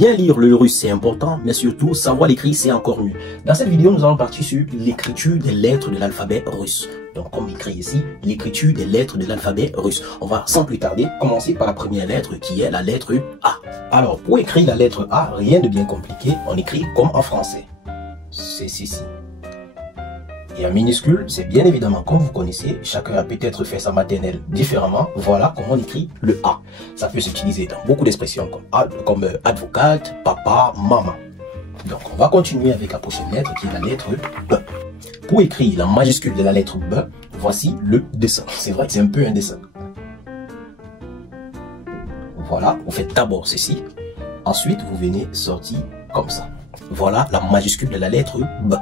Bien lire le russe, c'est important, mais surtout, savoir l'écrire, c'est encore mieux. Dans cette vidéo, nous allons partir sur l'écriture des lettres de l'alphabet russe. Donc, comme écrit ici, l'écriture des lettres de l'alphabet russe. On va, sans plus tarder, commencer par la première lettre, qui est la lettre A. Alors, pour écrire la lettre A, rien de bien compliqué, on écrit comme en français. C'est ceci. Et en minuscule, c'est bien évidemment comme vous connaissez, chacun a peut-être fait sa maternelle différemment. Voilà comment on écrit le A. Ça peut s'utiliser dans beaucoup d'expressions comme advocate, papa, maman. Donc on va continuer avec la prochaine lettre qui est la lettre B. Pour écrire la majuscule de la lettre B, voici le dessin. C'est vrai que c'est un peu un dessin. Voilà, vous faites d'abord ceci. Ensuite, vous venez sortir comme ça. Voilà la majuscule de la lettre B.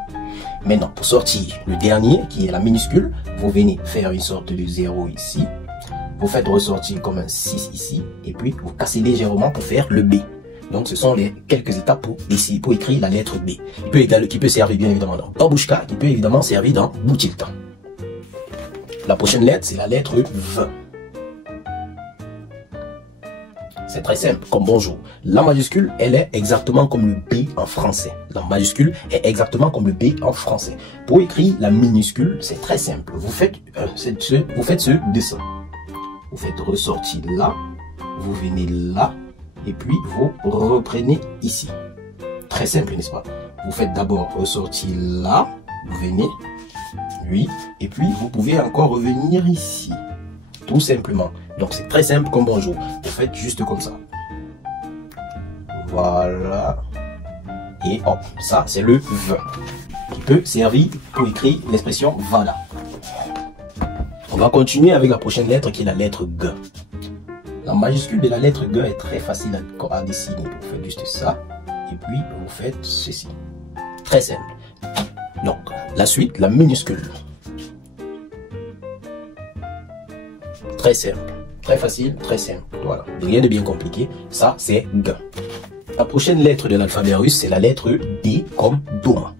Maintenant, pour sortir le dernier, qui est la minuscule, vous venez faire une sorte de 0 ici. Vous faites ressortir comme un 6 ici. Et puis, vous cassez légèrement pour faire le B. Donc, ce sont les quelques étapes pour écrire la lettre B. Qui peut servir bien évidemment dans Babushka, qui peut évidemment servir dans Boutilta. La prochaine lettre, c'est la lettre V. C'est très simple, comme bonjour. La majuscule, elle est exactement comme le B en français. La majuscule est exactement comme le B en français. Pour écrire la minuscule, c'est très simple. Vous faites ce dessin. Vous faites ressortir là, vous venez là, et puis vous reprenez ici. Très simple, n'est-ce pas? Vous faites d'abord ressortir là, vous venez, oui, et puis vous pouvez encore revenir ici. Tout simplement. Donc c'est très simple comme bonjour. Vous faites juste comme ça. Voilà. Et hop, ça c'est le V. Qui peut servir pour écrire l'expression voilà. On va continuer avec la prochaine lettre qui est la lettre G. La majuscule de la lettre G est très facile à dessiner. Vous faites juste ça. Et puis vous faites ceci. Très simple. Donc la suite, la minuscule. Très simple, très facile, très simple. Voilà, rien de bien compliqué. Ça, c'est G. La prochaine lettre de l'alphabet russe, c'est la lettre D comme Doma,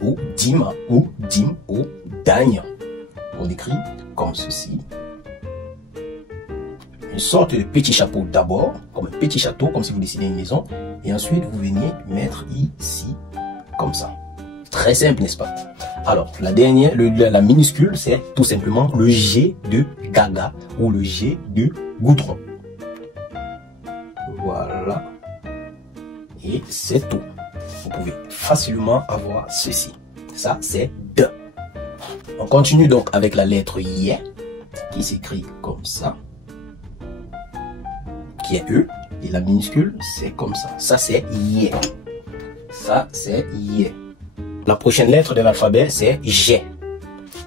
ou Dima, ou Dim, ou Danya. On écrit comme ceci. Une sorte de petit chapeau d'abord, comme un petit château, comme si vous dessinez une maison. Et ensuite, vous venez mettre ici, comme ça. Très simple, n'est-ce pas? Alors, la dernière, la minuscule, c'est tout simplement le G de Gaga ou le G de Goudron. Voilà. Et c'est tout. Vous pouvez facilement avoir ceci. Ça, c'est D. On continue donc avec la lettre Y, qui s'écrit comme ça, qui est E. Et la minuscule, c'est comme ça. Ça, c'est Y. Ça, c'est Y. La prochaine lettre de l'alphabet, c'est G.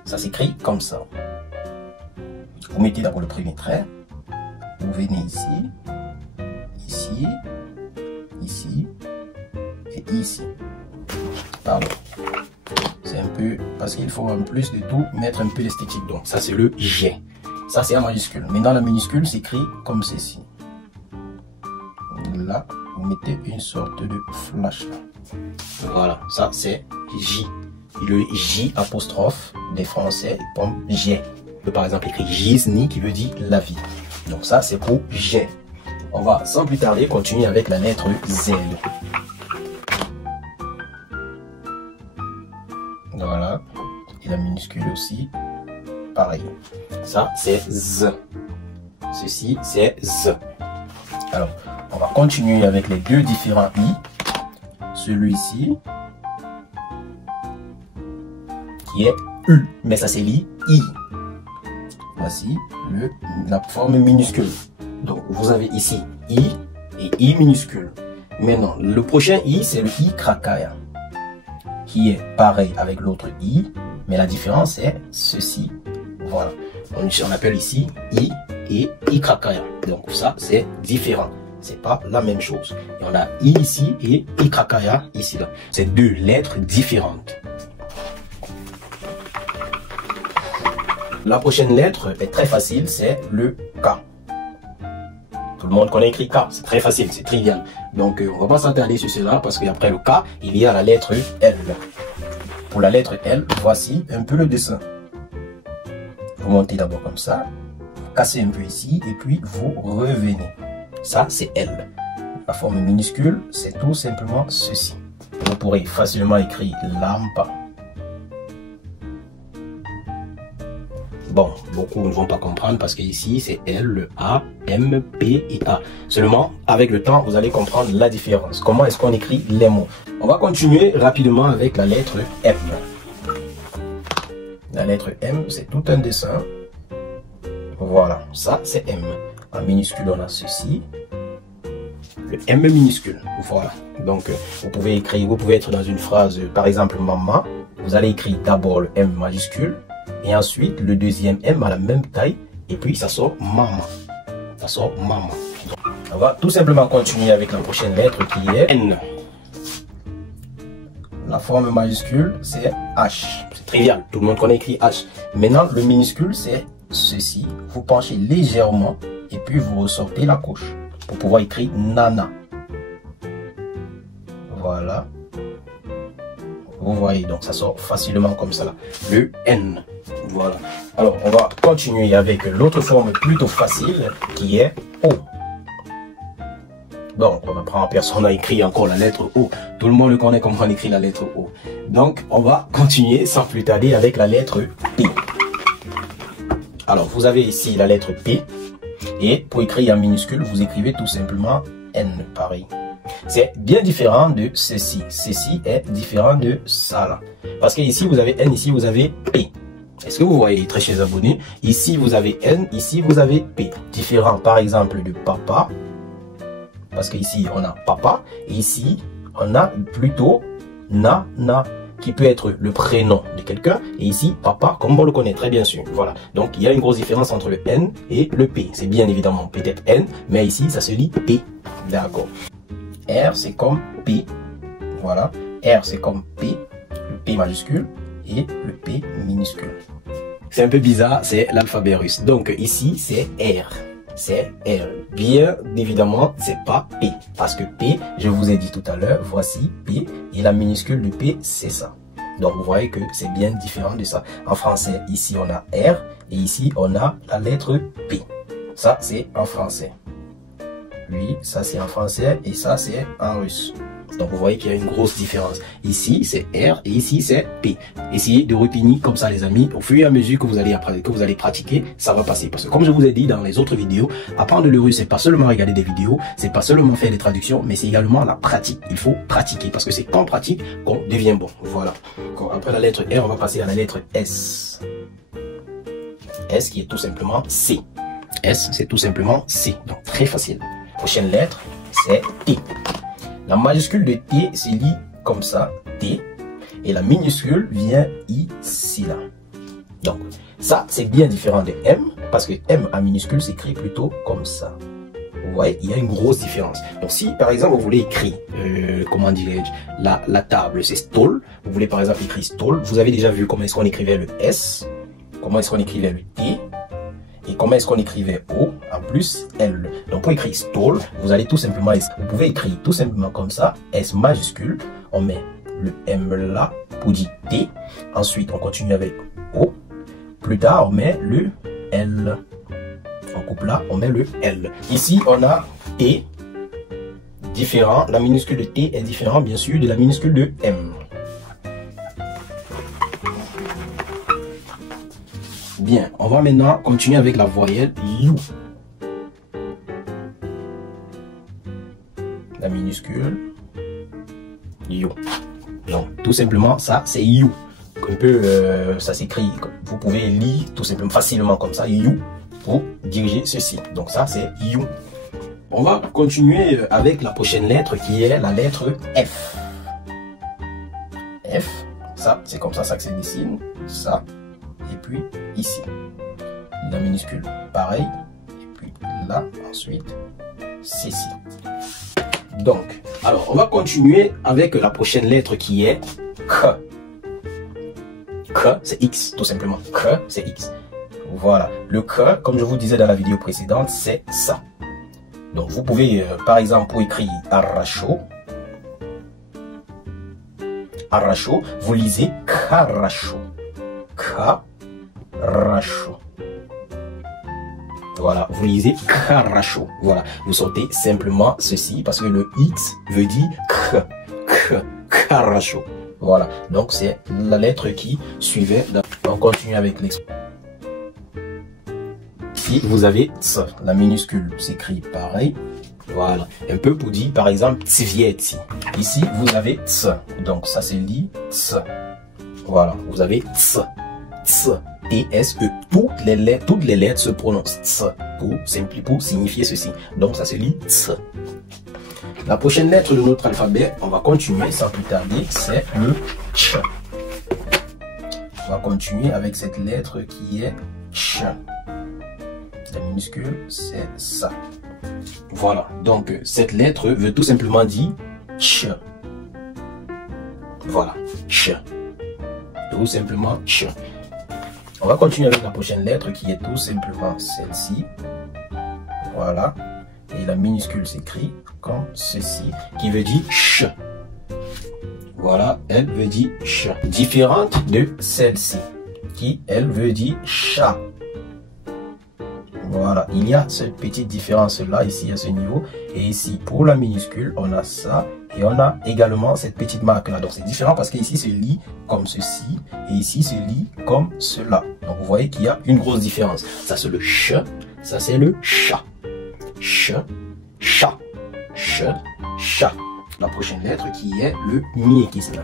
Ça s'écrit comme ça. Vous mettez d'abord le premier trait. Vous venez ici, ici, ici et ici. Pardon. C'est un peu... Parce qu'il faut en plus de tout mettre un peu d'esthétique. Donc ça, c'est le G. Ça, c'est en majuscule. Mais dans la minuscule, c'est écrit comme ceci. Là, vous mettez une sorte de flash là. Voilà, ça c'est J. Le J apostrophe des Français comme G. On peut par exemple écrire Gisni qui veut dire la vie. Donc ça c'est pour G. On va sans plus tarder continuer avec la lettre Z. Voilà. Et la minuscule aussi. Pareil. Ça c'est Z. Ceci c'est Z. Alors, on va continuer avec les deux différents I. Celui-ci, qui est U, mais ça c'est I. Voici la forme minuscule. Donc vous avez ici I et I minuscule. Maintenant, le prochain I, c'est le I krakaya, qui est pareil avec l'autre I, mais la différence est ceci. Voilà, on appelle ici I et I krakaya. Donc ça, c'est différent. C'est pas la même chose. Et on a I ici et I krakaya ici là. C'est deux lettres différentes. La prochaine lettre est très facile, c'est le K. Tout le monde connaît écrit K, c'est très facile, c'est trivial. Donc on va pas s'attarder sur cela parce qu'après le K, il y a la lettre L. Pour la lettre L, voici un peu le dessin. Vous montez d'abord comme ça, vous cassez un peu ici et puis vous revenez. Ça, c'est L. La forme minuscule, c'est tout simplement ceci. Vous pourrez facilement écrire lampe. Bon, beaucoup ne vont pas comprendre parce que ici c'est L, A, M, P et A. Seulement, avec le temps, vous allez comprendre la différence. Comment est-ce qu'on écrit les mots? On va continuer rapidement avec la lettre M. La lettre M, c'est tout un dessin. Voilà, ça c'est M. En minuscule, on a ceci. Le M minuscule, voilà. Donc, vous pouvez écrire, vous pouvez être dans une phrase, par exemple, maman. Vous allez écrire d'abord le M majuscule. Et ensuite, le deuxième M à la même taille. Et puis, ça sort maman. Ça sort maman. On va tout simplement continuer avec la prochaine lettre qui est N. La forme majuscule, c'est H. C'est trivial. Tout le monde connaît écrit H. Maintenant, le minuscule, c'est ceci. Vous penchez légèrement et puis vous ressortez la couche pour pouvoir écrire Nana. Voilà. Vous voyez, donc ça sort facilement comme ça. Le N. Voilà. Alors, on va continuer avec l'autre forme plutôt facile qui est O. Donc, on apprend, personne n'a écrit encore la lettre O. Tout le monde connaît comment on écrit la lettre O. Donc, on va continuer sans plus tarder avec la lettre P. Alors, vous avez ici la lettre P. Et pour écrire en minuscule, vous écrivez tout simplement N, pareil. C'est bien différent de ceci. Ceci est différent de ça là. Parce que ici, vous avez N, ici, vous avez P. Est-ce que vous voyez, très chers abonnés? Ici, vous avez N, ici, vous avez P. Différent, par exemple, de papa. Parce qu'ici, on a papa. Et ici, on a plutôt Nana, qui peut être le prénom de quelqu'un. Et ici, papa, comme on le connaît très bien sûr. Voilà. Donc, il y a une grosse différence entre le N et le P. C'est bien évidemment peut-être N, mais ici, ça se lit P. D'accord. R, c'est comme P. Voilà. R, c'est comme P. Le P majuscule et le P minuscule. C'est un peu bizarre, c'est l'alphabet russe. Donc, ici, c'est R. C'est R. Bien évidemment, c'est pas P. Parce que P, je vous ai dit tout à l'heure, voici P. Et la minuscule de P, c'est ça. Donc, vous voyez que c'est bien différent de ça. En français, ici, on a R. Et ici, on a la lettre P. Ça, c'est en français. Oui, ça, c'est en français. Et ça, c'est en russe. Donc, vous voyez qu'il y a une grosse différence. Ici, c'est R et ici, c'est P. Essayez de retenir comme ça, les amis. Au fur et à mesure que vous allez pratiquer, ça va passer. Parce que comme je vous ai dit dans les autres vidéos, apprendre le russe, c'est pas seulement regarder des vidéos, c'est pas seulement faire des traductions, mais c'est également la pratique. Il faut pratiquer parce que c'est qu'en pratique qu'on devient bon. Voilà. Après la lettre R, on va passer à la lettre S. S qui est tout simplement C. S, c'est tout simplement C. Donc, très facile. Prochaine lettre, c'est T. La majuscule de T se lit comme ça, T. Et la minuscule vient ici, là. Donc, ça, c'est bien différent de M. Parce que M en minuscule s'écrit plutôt comme ça. Vous voyez, il y a une grosse différence. Donc, si, par exemple, vous voulez écrire, comment dirais-je, la table, c'est stol. Vous voulez, par exemple, écrire stol. Vous avez déjà vu comment est-ce qu'on écrivait le S. Comment est-ce qu'on écrivait le T. Et comment est-ce qu'on écrivait O en plus L. Donc pour écrire stall, vous allez tout simplement, vous pouvez écrire tout simplement comme ça, S majuscule, on met le M là pour dire T, ensuite on continue avec O, plus tard on met le L, on coupe là, on met le L. Ici on a T, différent, la minuscule de T est différent bien sûr de la minuscule de M. Bien, on va maintenant continuer avec la voyelle U. La minuscule U. Donc, tout simplement, ça, c'est U. Un peu, ça s'écrit, vous pouvez lire tout simplement facilement comme ça, U, pour diriger ceci. Donc, ça, c'est U. On va continuer avec la prochaine lettre qui est la lettre F. F, ça, c'est comme ça que se dessine. Ça. Et puis ici, la minuscule, pareil, et puis là, ensuite, ceci. Donc, alors, on va continuer avec la prochaine lettre qui est K. K, c'est X, tout simplement. K, c'est X. Voilà, le K, comme je vous disais dans la vidéo précédente, c'est ça. Donc, vous pouvez, par exemple, pour écrire arracho, arracho, vous lisez Karacho. Karacho. Voilà, vous lisez caracho. Voilà, vous sortez simplement ceci parce que le X veut dire caracho. Voilà, donc c'est la lettre qui suivait. On continue avec l'expression. Ici, vous avez ts, la minuscule s'écrit pareil. Voilà, un peu pour dire par exemple tvieti. Ici, vous avez ts, donc ça c'est li ts. Voilà, vous avez ts, ts. T-S-E, toutes les lettres se prononcent ts pour signifier ceci. Donc ça se lit ts. La prochaine lettre de notre alphabet, on va continuer sans plus tarder, c'est le ch. On va continuer avec cette lettre qui est ch. La minuscule, c'est ça. Voilà, donc cette lettre veut tout simplement dire ch. Voilà, ch. Tout simplement ch. On va continuer avec la prochaine lettre qui est tout simplement celle-ci. Voilà. Et la minuscule s'écrit comme ceci, qui veut dire ch. Voilà, elle veut dire ch. Différente de celle-ci, qui elle veut dire chat. Voilà, il y a cette petite différence là, ici à ce niveau. Et ici, pour la minuscule, on a ça. Et on a également cette petite marque là. Donc c'est différent parce qu'ici c'est lit comme ceci. Et ici c'est lit comme cela. Donc vous voyez qu'il y a une grosse différence. Ça c'est le ch. Ça c'est le chat. Ch, chat. Ch, chat. La prochaine lettre qui est le miekisna.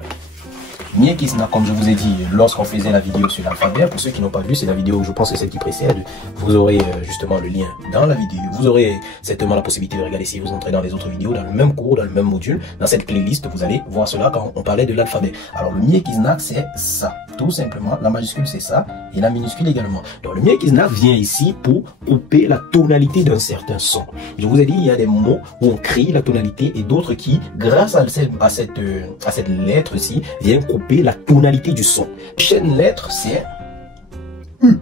Miekisna, comme je vous ai dit lorsqu'on faisait la vidéo sur l'alphabet, pour ceux qui n'ont pas vu, c'est la vidéo, je pense que c'est celle qui précède. Vous aurez justement le lien dans la vidéo. Vous aurez certainement la possibilité de regarder si vous entrez dans les autres vidéos, dans le même cours, dans le même module. Dans cette playlist, vous allez voir cela quand on parlait de l'alphabet. Alors le miekisna, c'est ça. Tout simplement, la majuscule c'est ça et la minuscule également. Donc le miekisna vient ici pour couper la tonalité d'un certain son. Je vous ai dit, il y a des mots où on crie la tonalité et d'autres qui, grâce à cette lettre-ci, viennent couper la tonalité du son. La prochaine lettre, c'est U.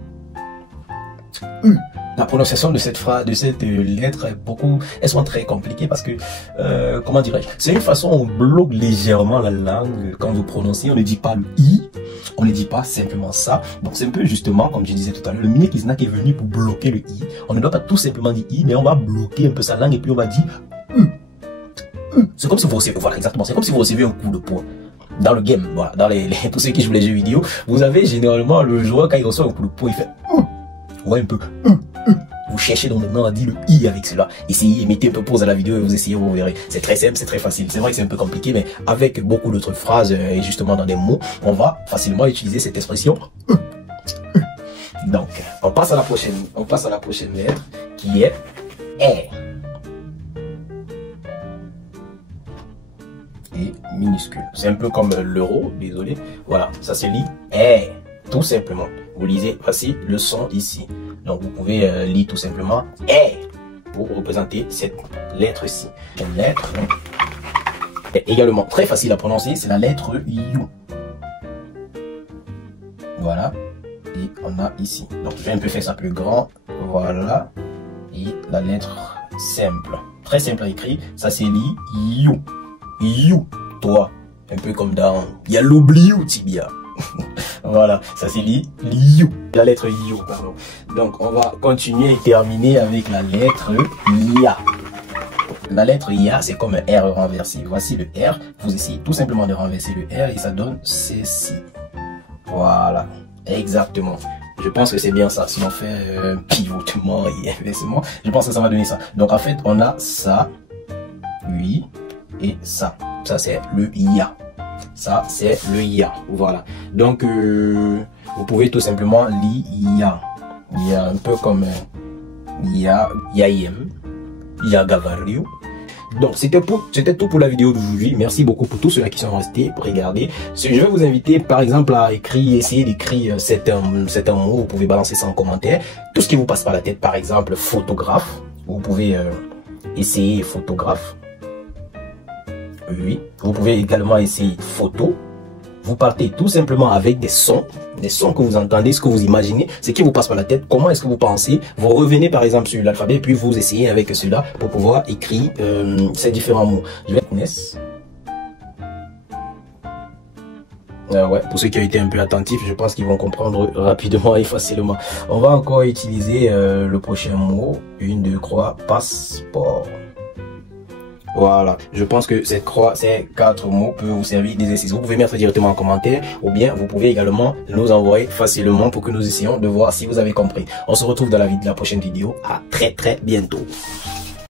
U. La prononciation de cette phrase, de cette lettre est elles sont très compliquées parce que, comment dirais-je, c'est une façon où on bloque légèrement la langue quand vous prononcez. On ne dit pas le I, on ne dit pas simplement ça. Donc c'est un peu justement, comme je disais tout à l'heure, le miekisna qui est venu pour bloquer le I. On ne doit pas tout simplement dire I, mais on va bloquer un peu sa langue et puis on va dire U. C'est comme si vous recevez, voilà exactement, c'est comme si vous recevez un coup de poing. Dans le game, voilà, dans tous ceux qui jouent les jeux vidéo, vous avez généralement le joueur quand il reçoit un coup de poing, il fait ouais un peu vous cherchez donc maintenant à dire le I avec cela. Essayez, mettez un peu pause à la vidéo et vous essayez, vous verrez. C'est très simple, c'est très facile. C'est vrai que c'est un peu compliqué, mais avec beaucoup d'autres phrases et justement dans des mots, on va facilement utiliser cette expression. Donc, on passe à la prochaine lettre qui est R. Et minuscule. C'est un peu comme l'euro, désolé. Voilà, ça se lit R, tout simplement. Vous lisez, voici le son ici. Donc vous pouvez lire tout simplement R pour représenter cette lettre-ci. Une lettre est également très facile à prononcer, c'est la lettre U. Voilà. Et on a ici. Donc je vais un peu faire ça plus grand. Voilà. Et la lettre simple. Très simple à écrire. Ça se lit You. You. Toi. Un peu comme dans Yalobliou Tibia. Voilà, ça c'est Liu. La lettre You, pardon. Donc on va continuer et terminer avec la lettre Ya. La lettre Ya, c'est comme un R renversé. Voici le R. Vous essayez tout simplement de renverser le R et ça donne ceci. Voilà, exactement. Je pense que c'est bien ça. Si on fait pivotement et inversement, je pense que ça va donner ça. Donc en fait, on a ça, oui, et ça. Ça c'est le Ya. Ça, c'est le Ya. Voilà. Donc, vous pouvez tout simplement lire Ya. Il y a un peu comme Yayem, Yagavariou. Donc, c'était tout pour la vidéo d'aujourd'hui. Merci beaucoup pour tous ceux-là qui sont restés pour regarder. Je vais vous inviter, par exemple, à essayer d'écrire certains mots. Vous pouvez balancer ça en commentaire. Tout ce qui vous passe par la tête, par exemple, photographe. Vous pouvez essayer photographe. Oui, vous pouvez également essayer photo. Vous partez tout simplement avec des sons que vous entendez, ce que vous imaginez, ce qui vous passe par la tête, comment est-ce que vous pensez. Vous revenez par exemple sur l'alphabet, puis vous essayez avec cela pour pouvoir écrire ces différents mots. Je vais Ouais, pour ceux qui ont été un peu attentifs, je pense qu'ils vont comprendre rapidement et facilement. On va encore utiliser le prochain mot. 1, 2, croix, passeport. Voilà, je pense que cette croix, ces 4 mots peuvent vous servir d'exercice. Vous pouvez mettre directement en commentaire ou bien vous pouvez également nous envoyer facilement pour que nous essayions de voir si vous avez compris. On se retrouve dans la prochaine vidéo. À très bientôt.